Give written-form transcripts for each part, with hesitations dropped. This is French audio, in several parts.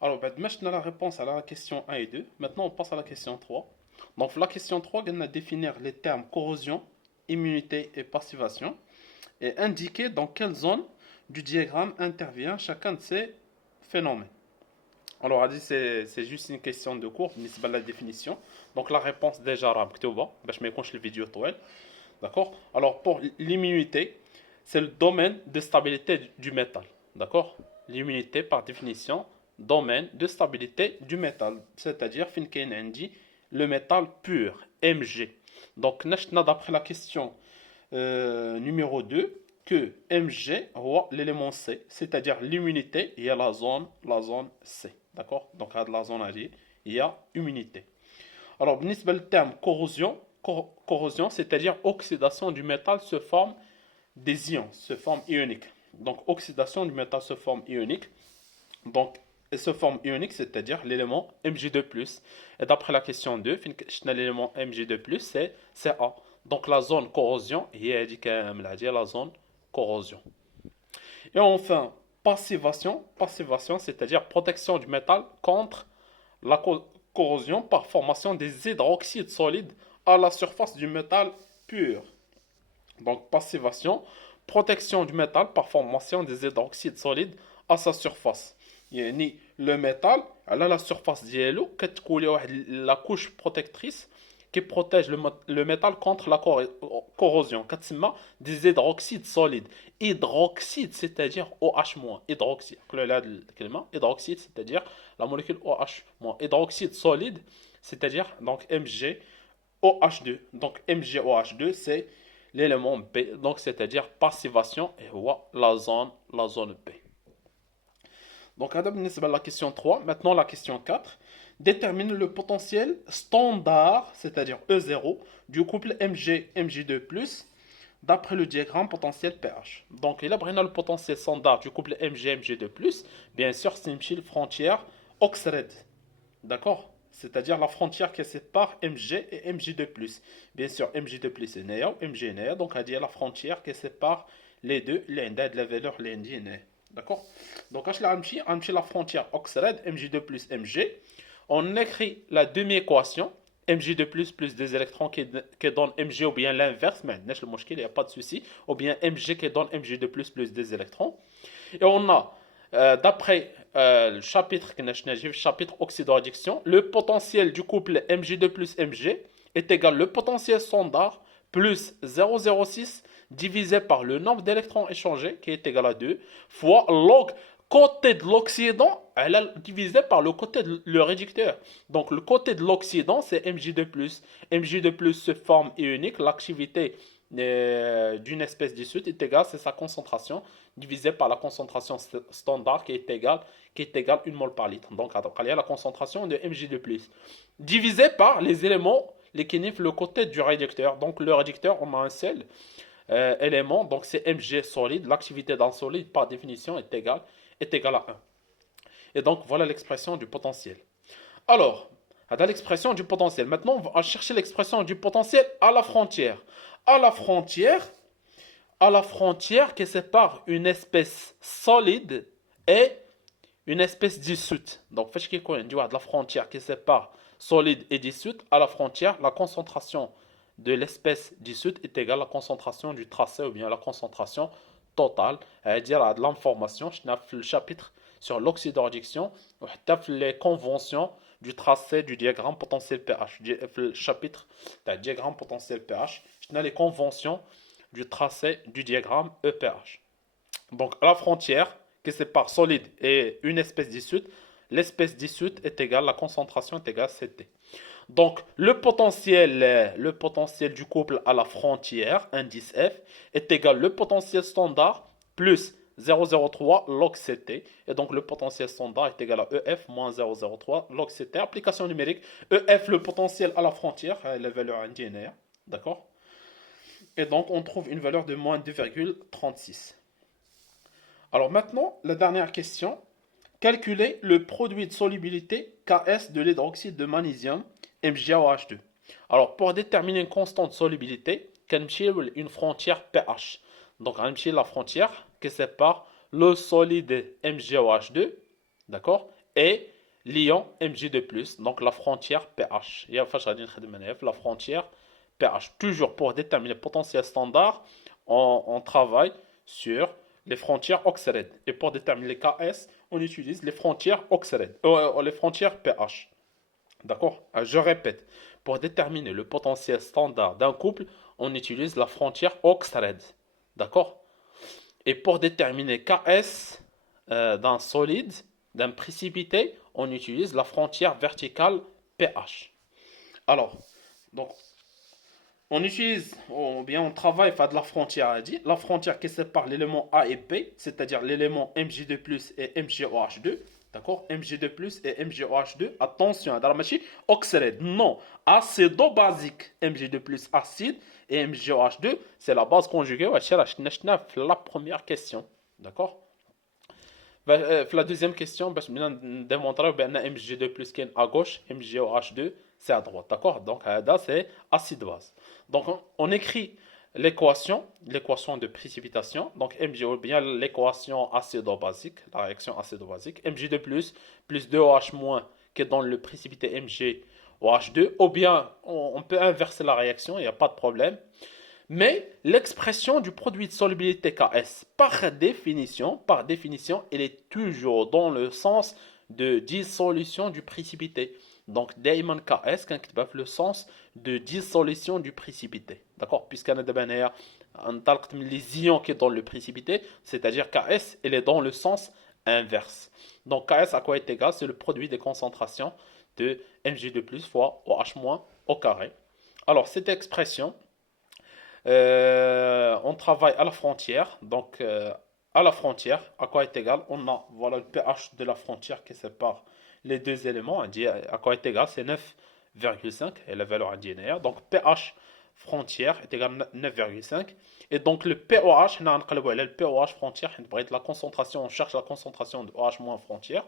Alors, maintenant, la réponse à la question 1 et 2. Maintenant, on passe à la question 3. Donc, la question 3, on va définir les termes corrosion, immunité et passivation et indiquer dans quelle zone du diagramme intervient chacun de ces phénomènes. Alors, Adi, c'est juste une question de cours, بالنسبة la définition. Donc, la réponse déjà راه مكتوبة باش ما يكونش الفيديو طويل. D'accord? Alors, pour l'immunité, c'est le domaine de stabilité du métal. D'accord? L'immunité, par définition, domaine de stabilité du métal. C'est-à-dire, fin كاين عندي le métal pur, Mg. Donc, d'après la question numéro 2, que Mg est l'élément C, c'est-à-dire l'immunité, il y a la zone C. D'accord? Donc, à la zone A, il y a immunité. Alors, le terme corrosion, corrosion, c'est-à-dire oxydation du métal se forme des ions, se forme ionique. Donc, oxydation du métal se forme ionique. Donc, elle se forme ionique, c'est-à-dire l'élément Mg2+. Et d'après la question 2, l'élément Mg2+, c'est Ca. Donc, la zone corrosion, il y a la zone corrosion. Et enfin, passivation, passivation, c'est-à-dire protection du métal contre la corrosion par formation des hydroxydes solides à la surface du métal pur. Donc, passivation, protection du métal par formation des hydroxydes solides à sa surface. يعني le métal على la surface ديالو كتكون واحد la couche protectrice qui protège le métal contre la corrosion كتسمى des hydroxydes solides. Hydroxyde c'est-à-dire OH-, hydroxyde. Hydroxyde c'est-à-dire la molécule OH-. Hydroxyde solide c'est-à-dire donc MgOH2. Donc MgOH2 c'est l'élément B, donc c'est-à-dire passivation et la zone B. Donc, la question 3. Maintenant, la question 4. Détermine le potentiel standard, c'est-à-dire E0, du couple Mg-Mg2+, d'après le diagramme potentiel pH. Donc, il a pris le potentiel standard du couple Mg-Mg2+, bien sûr, c'est une frontière oxyde. D'accord? C'est-à-dire la frontière qui sépare Mg et Mg2+. Bien sûr, Mg2+ est néo, Mg est néo, donc, il y a la frontière qui sépare les deux, l'un de la valeur l'un. D'accord? Donc, la frontière oxyde, Mg2 plus Mg. On écrit la demi-équation, Mg2 plus des électrons qui donne Mg ou bien l'inverse, mais il n'y a pas de souci, ou bien Mg qui donne Mg2 plus des électrons. Et on a, d'après le chapitre oxydoréduction, le potentiel du couple Mg2 plus Mg est égal au potentiel standard plus 0,06 divisé par le nombre d'électrons échangés, qui est égal à 2, fois log côté de l'oxydant, elle est divisée par le côté de le réducteur. Donc le côté de l'oxydant, c'est Mg2+. Mg2+, se forme ionique, l'activité d'une espèce dissoute est égale, c'est sa concentration, divisée par la concentration standard qui est égale 1 mol par litre. Donc il y a la concentration de Mg2+, divisée par les éléments, les kinifs, le côté du réducteur. Donc le réducteur, on a un seul élément, donc c'est Mg solide, l'activité d'un solide par définition est égale à 1. Et donc voilà l'expression du potentiel. Alors, à l'expression du potentiel. Maintenant, on va chercher l'expression du potentiel à la frontière. À la frontière qui sépare une espèce solide et une espèce dissoute. Donc, faites qu'il y a la frontière qui sépare solide et dissoute. À la frontière, la concentration de l'espèce dissoute est égale à la concentration du tracé ou bien à la concentration totale. C'est-à-dire à l'information, je n'ai fait le chapitre sur l'oxydoréduction, les conventions du tracé du diagramme potentiel pH. Le chapitre du diagramme potentiel pH, je n'ai les conventions du tracé du diagramme EPH. Donc, à la frontière qui sépare solide et une espèce dissoute, l'espèce dissoute est égale, la concentration est égale à Ct. Donc, le potentiel du couple à la frontière, indice F, est égal au potentiel standard plus 0,03 log Ct. Et donc, le potentiel standard est égal à EF moins 0,03 log Ct. Application numérique, EF, le potentiel à la frontière, la valeur indienne. D'accord? Et donc, on trouve une valeur de moins 2,36. Alors maintenant, la dernière question. Calculer le produit de solubilité Ks de l'hydroxyde de magnésium MgOH2. Alors, pour déterminer une constante de solubilité, on une frontière pH. Donc, on la frontière qui sépare le solide MgOH2, d'accord, et l'ion Mg2+, donc la frontière pH. La frontière pH. Toujours pour déterminer le potentiel standard, on travaille sur les frontières oxyrèdes. Et pour déterminer les KS, on utilise les frontières oxyrèdes, les frontières pH. D'accord? Je répète, pour déterminer le potentiel standard d'un couple, on utilise la frontière oxyrède. D'accord? Et pour déterminer KS d'un solide, d'un précipité, on utilise la frontière verticale pH. Alors, donc, on utilise, ou bien on travaille de la frontière à dire, la frontière qui sépare l'élément A et B, c'est-à-dire l'élément Mg2+ et MgOH2. D'accord? Mg2+ et MgOH2. Attention, dans la machine, oxyrède. Non, acido-basique. Mg2+ acide et MgOH2, c'est la base conjuguée. La première question. D'accord? La deuxième question, je démontrer que Mg2+ qui est à gauche, MgOH2 c'est à droite. D'accord? Donc, c'est acide base. Donc, on écrit l'équation de précipitation. Donc, MgO, bien l'équation acido-basique, la réaction acido-basique. Mg2+ plus 2OH- qui est dans le précipité MgOH2. Ou bien, on peut inverser la réaction, il n'y a pas de problème. Mais l'expression du produit de solubilité Ks, par définition, elle est toujours dans le sens de dissolution du précipité. Donc, Dayman Ks, quand il le sens de dissolution du précipité. D'accord? Puisqu'on a les ions qui sont dans le précipité, c'est-à-dire Ks, elle est dans le sens inverse. Donc, Ks à quoi est égal? C'est le produit des concentrations de Mg2+ fois OH- au carré. Alors, cette expression, on travaille à la frontière. Donc, à la frontière, à quoi est égal? On a voilà, le pH de la frontière qui sépare les deux éléments. On dit à quoi est égal? C'est 9,5 et la valeur indienne. Donc, pH frontière est égal à 9,5. Et donc, le pOH, le pOH frontière, la concentration, on cherche la concentration de OH- frontière.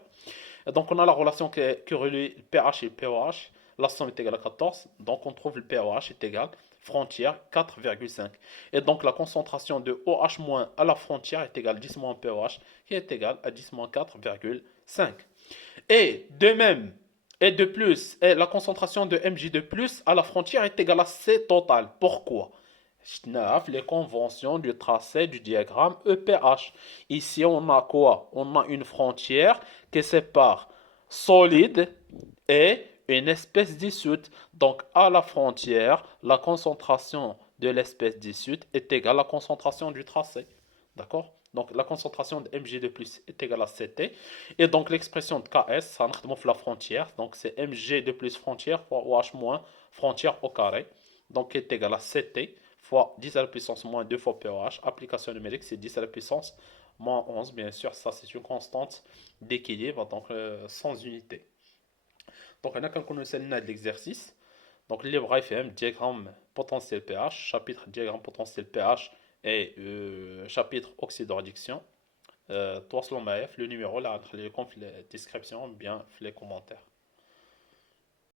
Et donc, on a la relation qui relie le pH et le pOH. La somme est égale à 14. Donc, on trouve le pOH est égal frontière 4,5. Et donc, la concentration de OH- à la frontière est égale à 10- pOH, qui est égal à 10- 4,5. Et de même, et de plus, la concentration de Mg2+ à la frontière est égale à C total. Pourquoi? Les conventions du tracé du diagramme EPH. Ici, on a quoi? On a une frontière qui sépare solide et une espèce dissoute. Donc, à la frontière, la concentration de l'espèce dissoute est égale à la concentration du tracé. D'accord? Donc, la concentration de Mg2+ est égale à Ct. Et donc, l'expression de Ks, ça montre la frontière. Donc, c'est Mg2+ frontière fois OH- frontière au carré. Donc, est égal à Ct fois 10 à la puissance moins 2 fois pOH. Application numérique, c'est 10 à la puissance moins 11. Bien sûr, ça, c'est une constante d'équilibre, donc sans unité. Donc, on a qu'un connaisseur de l'exercice. Donc, libre FM, diagramme potentiel pH, chapitre diagramme potentiel pH et chapitre oxydoréduction. Toi, selon le numéro là, entre les descriptions, bien les commentaires.